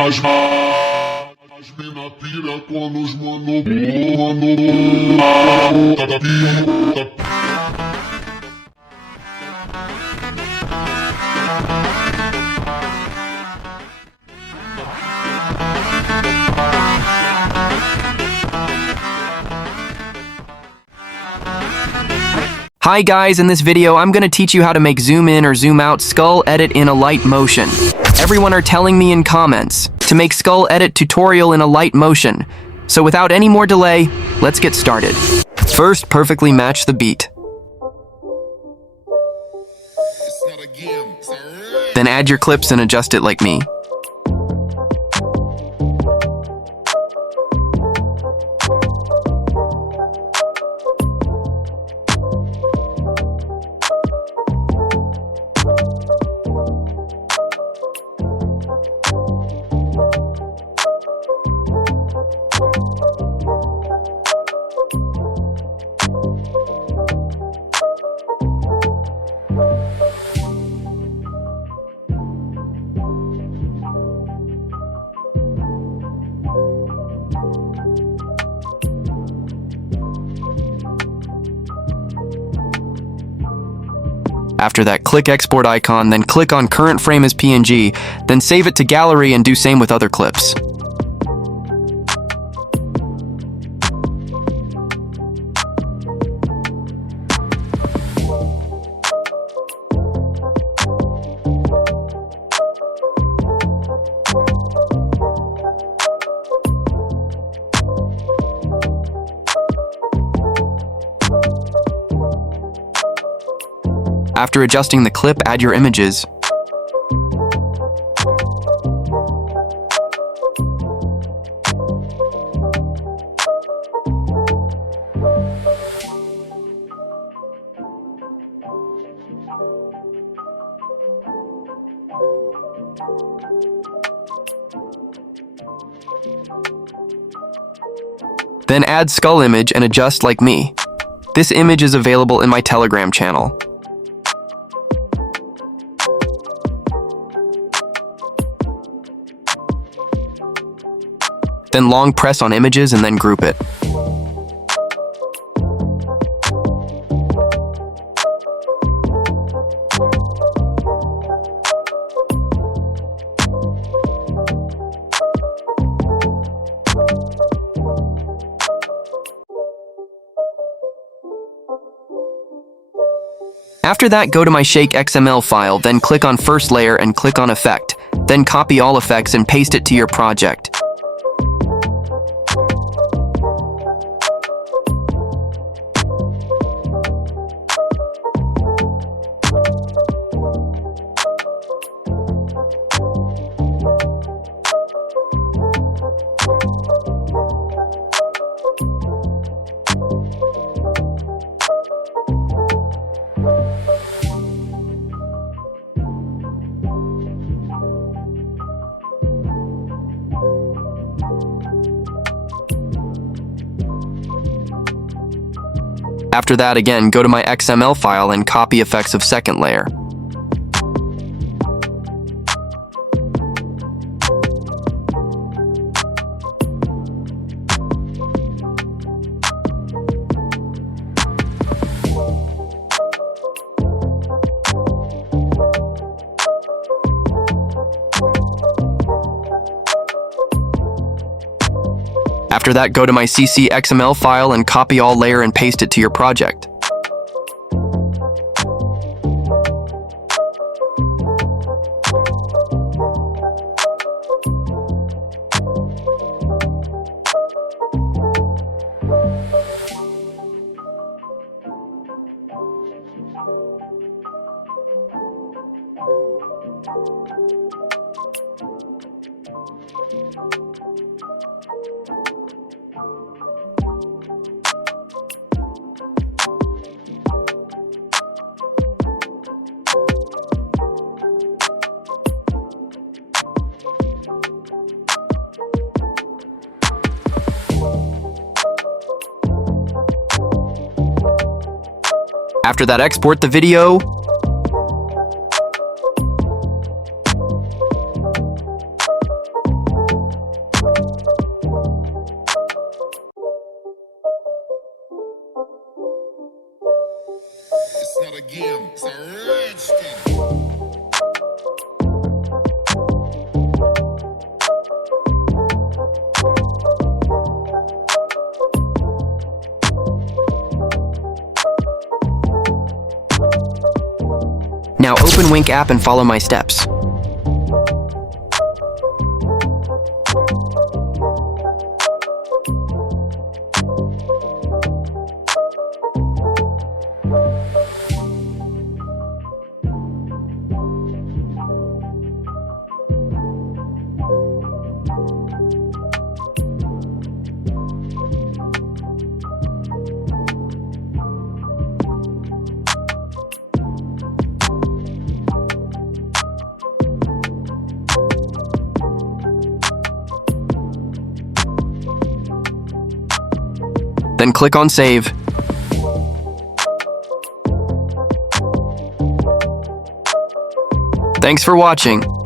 As mina pira quando os mano Hi guys, in this video I'm going to teach you how to make zoom in or zoom out skull edit in Alight motion. Everyone are telling me in comments to make skull edit tutorial in Alight motion. So without any more delay, let's get started. First, perfectly match the beat. Then add your clips and adjust it like me. After that, click export icon, then click on current frame as PNG, then save it to gallery and do same with other clips. After adjusting the clip, add your images. Then add skull image and adjust like me. This image is available in my Telegram channel. Then long press on images and then group it. After that, go to my Shake XML file, then click on first layer and click on effect. Then copy all effects and paste it to your project. After that, again, go to my XML file and copy effects of second layer. After that, go to my CC XML file and copy all layer and paste it to your project. After that, export the video. open Wink app and follow my steps. Then click on Save. Thanks for watching.